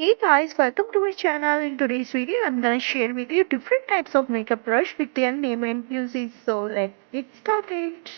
Hey guys, welcome to my channel. In today's video, I'm gonna share with you different types of makeup brush with their name and uses. So let's get started.